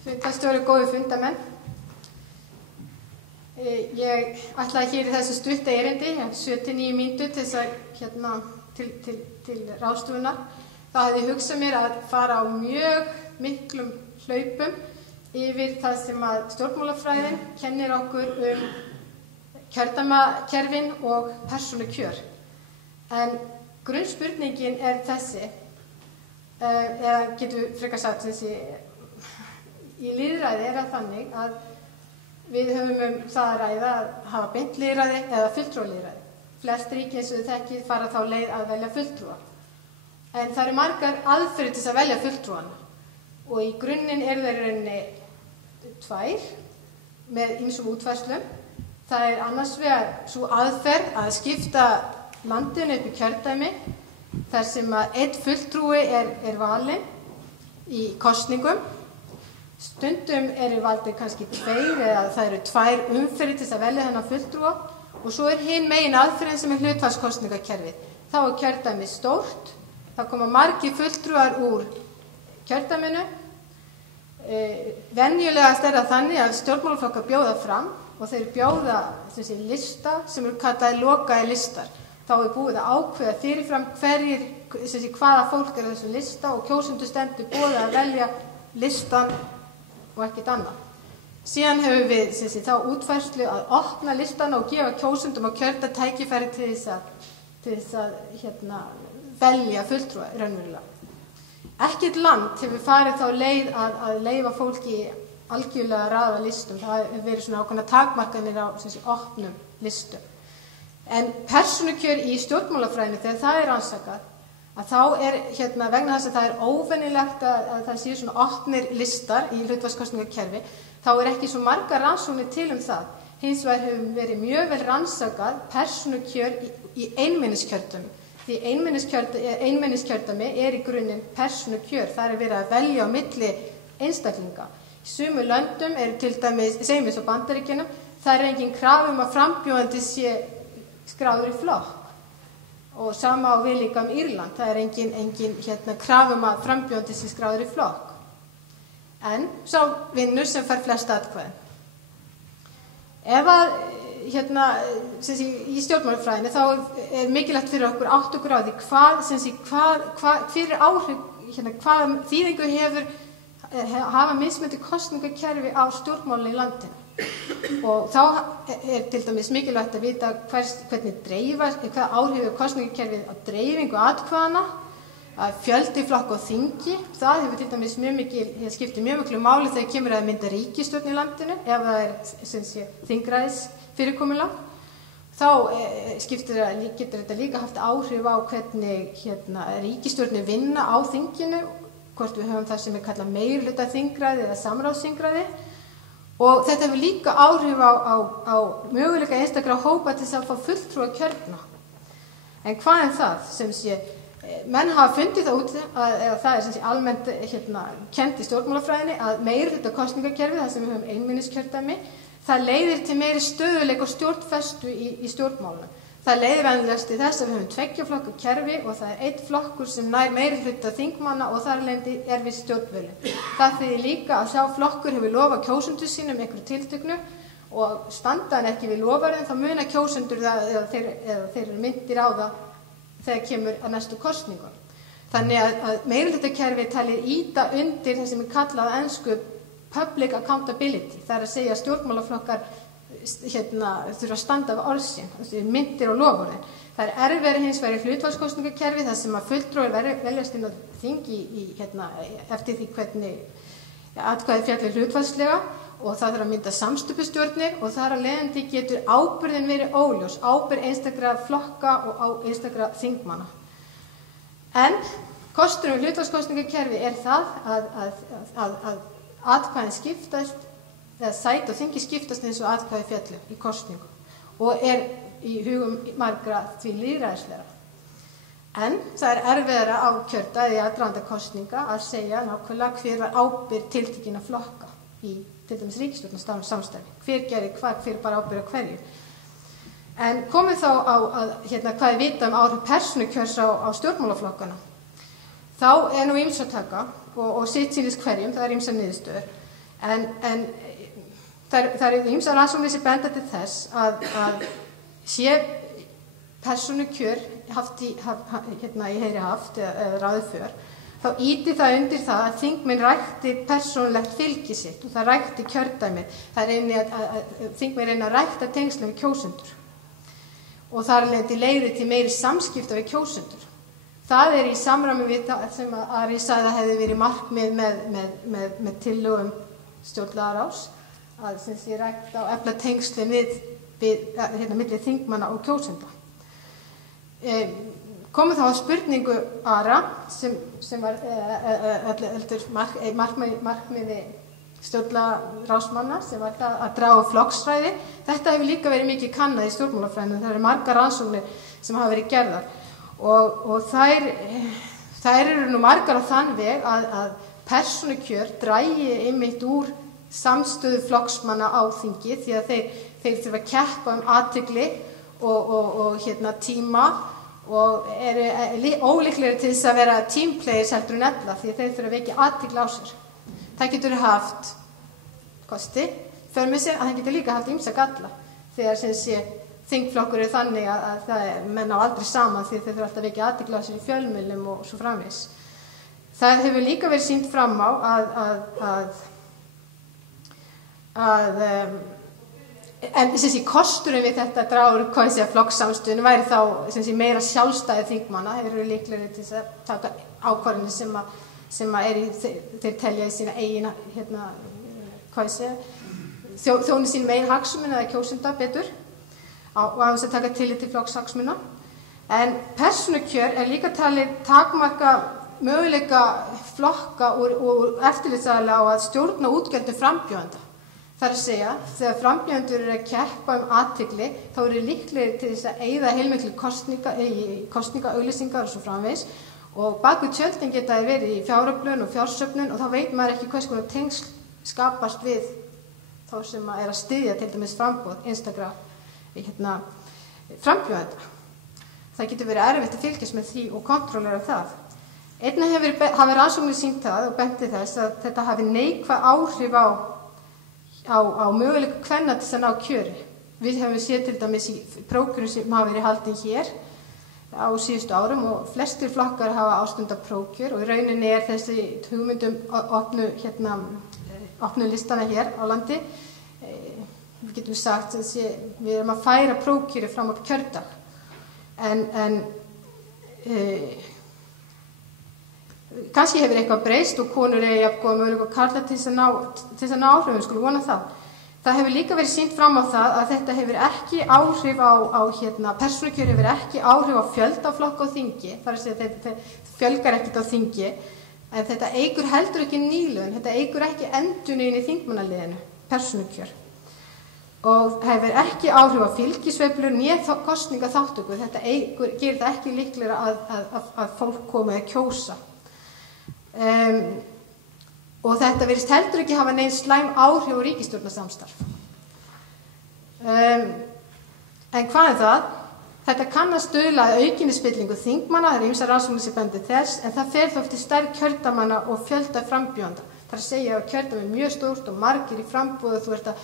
Fundarstjóri, góðu fundamenn. Ég ætlaði hér í þessu stutta erindi, 7-9 mínútur til þess að til ráðstofunar. Þá hefði ég hugsað mér að fara á mjög miklum hlaupum yfir það sem að stjórnmálafræðin kennir okkur kjördæmakerfin og persónukjör. En grunnspurningin þessi, eða getum við frekar sagt þessi, í lýðræði það þannig að við höfum það að ræða að hafa beint lýðræði eða fulltrúalýðræði. Flest ríki eins og þið þekkið fara þá leið að velja fulltrúa. En það eru margar aðferðir til að velja fulltrúana. Og í grunninn þeir í rauninni tvær með ýmsum útfærslum. Það annars vegar sú aðferð að skipta landinu upp í kjördæmi þar sem að einn fulltrúi valinn í kosningum. Stundum valdir kannski tveir eða það eru tvær umferðir til að velja þennan fulltrúa og svo hin megin aðferðin sem hlutfallskosningakerfið. Þá kjördæmið stórt, það koma margir fulltrúar úr kjördæminu. Venjulegast það þannig að stjórnmálaflokkar bjóða fram og þeir bjóða lista sem kallaðir lokaðir listar. Þá búið að ákveða fyrirfram hvaða fólk á þessum lista og kjósendur stendur boðið að velja listan og ekkert annað. Síðan höfum við þá útfærslu að opna listana og gefa kjósendum á kjörda tækifæri til þess að velja fulltrúa raunverulega. Ekkert land hefur farið þá leið að leyfa fólki algjörlega að raða listum. Það hefur verið svona ákveðnar takmarkanir á opnum listum. En persónukjör í stjórnmálafræðinu þegar það rannsakað, að þá vegna þess að það óvenjulegt að það séu svona opnir listar í hlutfallskosningakerfi, þá ekki svo margar rannsóknir til það. Hins vegar hefur verið mjög vel rannsakað persónukjör í einmenniskjördæmi. Því einmenniskjördæmi í grunninn persónukjör. Það verið að velja á milli einstaklinga. Í sumu löndum til dæmis, segjum við svo Bandaríkjunum, það engin krafa að frambjóðandi sé skráður í flokk. Og sama á við líka Írland, það engin krafa að frambjóðandi sé skráður í flokk. En sá vinnur sem fær flest atkvæði. Ef að í stjórnmálafræðinni þá mikilvægt fyrir okkur átt okkur á því hver áhrif, hvað þýðingu hafa mismunandi kosningakerfi á stjórnmálinu í landinu. Og þá til dæmis mikilvægt að vita hvaða áhrif kosningakerfið á dreifingu atkvæðanna, að fjöldi flokka á þingi. Það hefur til dæmis skiptir mjög miklu máli þegar kemur að mynda ríkisstjórn í landinu, ef það þingræðis fyrirkomulag. Þá getur þetta líka haft áhrif á hvernig ríkisstjórnir vinna á þinginu, hvort við höfum það sem kallað meirihluta þingræði eða samráðsþingræði. Og þetta hefur líka áhrif á möguleika einstakra hópa til að fá fulltrúa kjörna. En hvað það? Menn hafa fundið það út, eða það almennt kennt í stjórnmálafræðinni, að meirihluta kosningakerfi, það sem við höfum einmenniskjördæmi, það leiðir til meiri stöðuleika og stjórnfestu í stjórnmálunum. Það leiðir venjulegast til þess að við höfum 2 flokka kerfi og það einn flokkur sem nær meirihluta þingmanna og þar lendi við stjórnvölinn. Það þýðir líka að sá flokkur hefur lofað kjósendur sínum einhverju tilteknu og standa hann ekki við loforðin, þá muna kjósendur það eða þeir eru myndir á það þegar kemur að næstu kosningun. Þannig að meirihlutakerfi talið ýta undir það sem kallað á ensku public accountability. Það að segja að stjórnmálaflokkar þurfa að standa við orð sín, myndir og loforðin. Það erfiðara hins vegar í hlutfallskosningakerfi þar sem að fulltrúar veljast inn á þingi eftir því hvernig atkvæði fjalli hlutfallslega og það þarf að mynda samstupustjórnir og þar að leiðandi getur ábyrgðin verið óljós, ábyrgð einstakra flokka og einstakra þingmanna. En kosturinn við hlutfallskosningakerfi það að atkvæðin skiptast, eða sæti og þingi skiptast eins og atkvæði fjalli í kosningu og í hugum margra því lýðræðislegra. En það erfiðara á kjördag í aðdraganda kosninga að segja nákvæmlega hver var ábyrgð tiltekinna flokka í til dæmis ríkisstjórnarsamstarfi. Hver gerir hvað, hver bara ábyrgð á hverju. En komið þá á hvað við vita áhrif persónukjörs á stjórnmálaflokkana. Þá nú ýmis að taka og sitt sýnist hverjum, það ýmsar niðurstöður. En það eru ýmsar rannsóknir sem benda til þess að sé persónukjör haft í heyri haft eða ráðið för, þá ýti það undir það að þingmenn rækti persónulegt fylgi sitt og það rækti kjördæmið. Það þingmenn reyna að rækta tengslum við kjósendur og þar leiðir til meiri samskipta við kjósendur. Það í samræmi við það sem Ari sagði að hefði verið markmið með tillögum stjórnlagaráðs, að sem sé rækta og efla tengslin við milli þingmanna og kjósenda. Komum þá að spurningu Ara sem var markmiði stjórnlagaráðsmanna sem var það að draga flokksfræði. Þetta hefur líka verið mikið kannað í stjórnmálafræðinni. Það eru margar rannsóknir sem hafa verið gerðar og þær eru nú margar á þann veg að persónukjör dragi einmitt úr samstöðu flokksmanna á þingi því að þeir þurfa að keppa athygli og tíma og eru ólíklegir til þess að vera teamplayers heldur en ella því að þeir þurfa að vekja athygli á sér. Það getur haft kosti, för með sér að það getur líka haft ýmsa galla þegar sem sé þingflokkur þannig að það menn á aldrei saman því þeir þurfa alltaf að vekja athygli á sér í fjölmiðlum og svo framvegis. Það hefur líka verið sýnt fram á en sem sé kosturinn við þetta dragur flokkssamstöðun væri þá sem sé meira sjálfstæði þingmanna, þeir eru líklegri til að taka ákvarðanir sem þeir telja í sína eigin þjóni sín megin hagsmuna eða kjósenda betur og að þess að taka tillit til flokkshagsmuna. En persónukjör líka talið takmarka möguleika flokka og eftirlitsaðila á að stjórna útgjöldum frambjóðenda. Það að segja, þegar frambjóðendur eru að keppa athygli, þá eru líklegir til þess að eyða heilmiklu kosningaauglýsingar og svo framvegis og bak við tjöldin geta þeir verið í fjáröflun og fjársöfnun og þá veit maður ekki hvers konar tengsl skapast við þá sem að styðja til dæmis framboð einstakra frambjóðenda. Það getur verið erfitt að fylgjast með því og kontrollera það. Einnig hafi rannsóknir sýnt það og benti þess að þetta hafi neikvæð áhrif á möguleika kvenna til að ná kjöri. Við hefum séð til dæmis í prófkjörum sem hafa verið haldin hér á síðustu árum og flestir flokkar hafa ástundað prófkjör og í rauninni þessi hugmyndum opnu listana hér á landi. Við getum sagt að við erum að færa prófkjöri fram á kjördag. En kannski hefur eitthvað breyst og konur jafngóða möguleika og karlar til þess að ná áhrifum, við skulum vona það. Það hefur líka verið sýnt fram á það að þetta hefur ekki áhrif á persónukjör hefur ekki áhrif á fjöldaflokka á þingi, þar að segja þetta fjölgar ekkert á þingi, en þetta eykur heldur ekki nýliðun, þetta eykur ekki endurnýjun í þingmannaliðinu, persónukjör. Og hefur ekki áhrif á fylgisveiflur né kosningaþátttöku, þetta gerir það ekki líklegra að fólk komi að kjósa. Og þetta virðist heldur ekki hafa nein slæm áhrif á ríkisstjórnarsamstarf. En hvað það? Þetta kann að stuðla að aukinni spillingu þingmanna, það eru ýmsar rannsóknir sem bendi þess, en það fer þó eftir stærð kjördæmanna og fjölda frambjóðenda. Það að segja að kjördæmi er mjög stórt og margir í framboði og þú ert að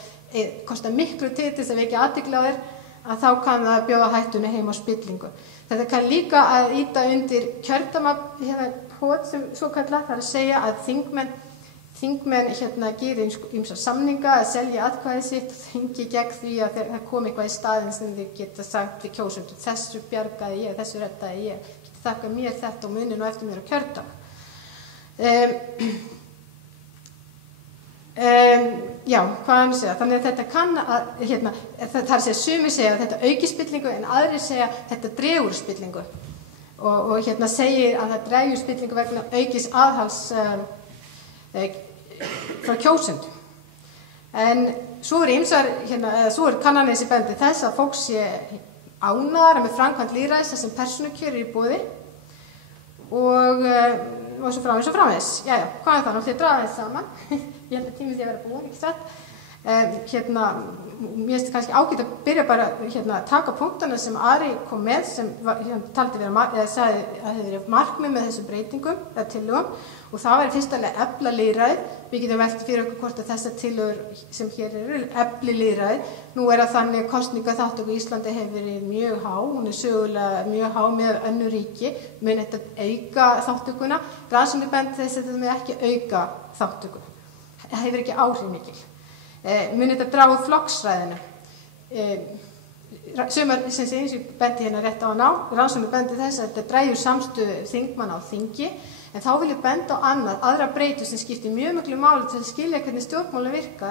kosta miklu til þess að vekja athygli á þér, að þá kann það bjóða hættunni heim á spillingu. Þetta kann líka að ýta undir kjördæmapot sem svo kallað, það að segja að þingmenn gerir ýmsa samninga að selja atkvæði sitt og þingi gegn því að það kom eitthvað í staðinn sem þau geta sagt við kjósendur, þessu bjargaði ég, þessu reddaði ég, geti þakka mér þetta og munið nú eftir mér á kjördag. Já, hvað er að segja? Þannig að þetta kann að, það er að segja, sumir segja að þetta auki spillingu en aðrir segja að þetta dregur spillingu og segir að það dregur spillingu vegna aukis aðhals frá kjósendum. En svo er kannanir sem bendi þess að fólk sé ánægðara með framkvæmd lýðræðis þar sem persónukjör í boði og svo framvegis. Jæja, hvað er það? Nú ætlum ég að draga þess saman. Ég held að tíminn sé að vera búin, ekki satt. Mér finnst kannski ágætt að byrja bara að taka punktana sem Ari kom með sem taldi vera, eða sagði að hefði verið markmið með þessum breytingum eða tillögum og það var fyrstulega efla lýðræðið. Við getum velt fyrir okkur hvort að þessar tillögur sem hér eru efli lýðræðið. Nú það þannig að kosningaþátttaka í Íslandi hefur verið mjög há, hún sögulega mjög há með önnur ríki, mun þetta auka þátttökuna. Rannsóknir benda þess að þetta mun ekki auka þátttöku. Það hefur ekki áhrif mikil. Mun þetta draga úr flokksræðinu. Sumar sem eins og bendi hérna rétt á að ná, rannsóknir bendi þess að þetta drægur samstöðu þingmanna á þingi, en þá vil ég benda á aðra breytu sem skiptir mjög miklu máli til að skilja hvernig stjórnmálin virka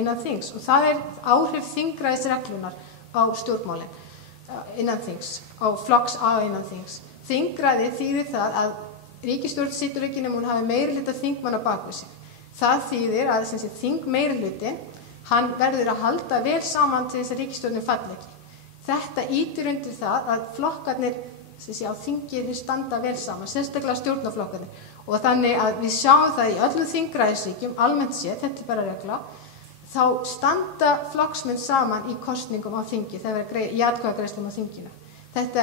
innan þings og það áhrif þingræðisreglunar á stjórnmálin innan þings, á flokks A innan þings. Þingræði þýðir það að ríkisstjórn situr ekki nema hún hafi meirihluta þingmanna bak við sig. Það þýðir að þingmeirihlutin, hann verður að halda vel saman til þess að ríkisstjórnin falli ekki. Þetta ýtir undir það að flokkarnir á þingi þeir standa vel saman, sérstaklega stjórnarflokkarnir. Og þannig að við sjáum það í öllum þingræðisríkjum, almennt séð, þetta bara regla, þá standa flokksmenn saman í kosningum á þingi, það verður í atkvæðagreiðslum á þinginu. Þetta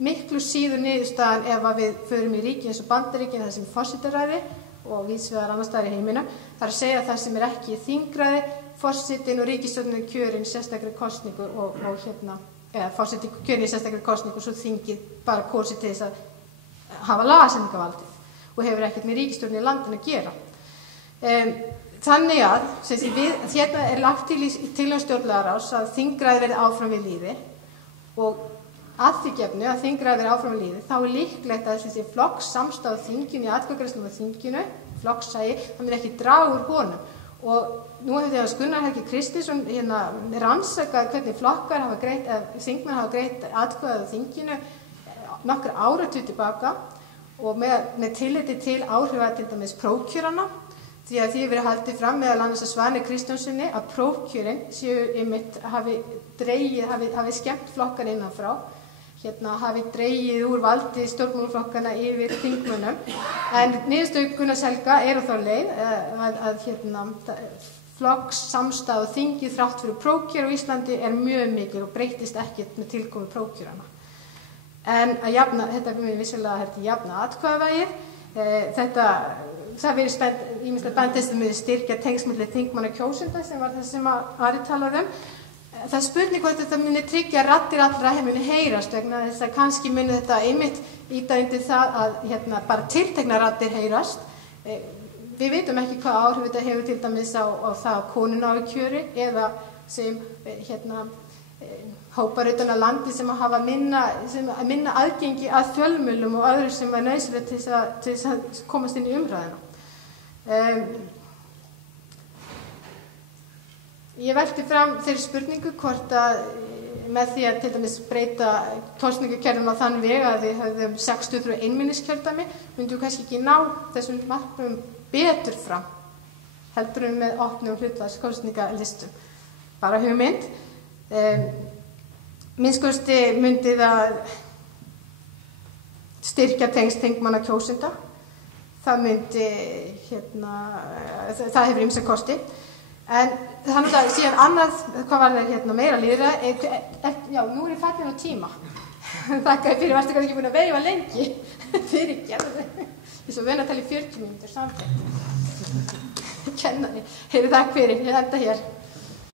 miklu síður niðurstaðan ef að við förum í ríki eins og Bandaríkin, það sem forsetaræði og víðsvegar annars staðar í heiminum. Það að segja það sem ekki þingræði, forsetinn og ríkisstjórnin kjörin sérstakri kosningu eða forsetinn kjörin í sérstakri kosningu og svo þingið bara kosið til þess að hafa lagasetningarvaldið og hefur ekkert með ríkisstjórnin í landinu að gera. Þannig að hérna lagt til í tillögum stjórnlagaráðs að þingræði verði áfram við lýði og að því gefnu að þingræði verði áfram við lýði, þá líklegt að þessi flokkssamstaða á þinginu, í atkvæðagreiðslum á þinginu, flokkssæi, það mun ekki draga úr honum. Og nú hefur þegar Gunnar Helgi Kristinsson rannsakað hvernig flokkar hafa greitt, eða þingmenn hafa greitt atkvæði á þinginu nokkur áratug tilbaka og með tilliti til áhrifa til dæmis prófkjörana, því að því hefur verið haldið fram meðal annars að Svani Kristjánssoni að prófkjörin hafi skemmt flokkar innanfrá, hafi dregið úr valdi stjórnmálaflokkana yfir þingmönnum. En niðurstöður Gunnars Helga þá leið að flokkssamstaða og þingið þrátt fyrir prófkjör á Íslandi mjög mikil og breytist ekkert með tilkomu prófkjörana. En að jafna, þetta er vissulega jafna atkvæðavægið, það verið ýmislegt bendist að muni styrkja tengsl milli þingmanna og kjósenda sem var það sem Ari talaði um. Það er spurning hvort þetta muni tryggja að raddir allra muni heyrast vegna þess að kannski muni þetta einmitt ýta undir það að bara tilteknar raddir heyrast. Við vitum ekki hvað áhrif þetta hefur til dæmis á það að konur nái kjöri eða sem hópar utan að landi sem hafa minna aðgengi að fjölmiðlum og öðru sem nauðsynlegt til þess að komast inn í umræðuna. Ég velti fram þeirri spurningu hvort að með því að til dæmis breyta kosningakerfum á þann veg að við höfðum 63 einmenniskjördæmi myndum kannski ekki ná þessum markmiðum betur fram heldur með opnum hlutfallskosningalistum. Bara hugmynd. Minnskosti myndi það styrkja tengsl þingmanna kjósenda. Það myndi það hefur ýmsa kosti. En þannig að síðan annað, hvað var það meira lýðræði, já, nú ég fallin á tíma. Þakka fyrir, varstu kannski búin að veifa lengi. Fyrirgerðu. Ég svo vön að tala í 40 mínútur samfélag. Kennari. Takk fyrir, ég enda hér.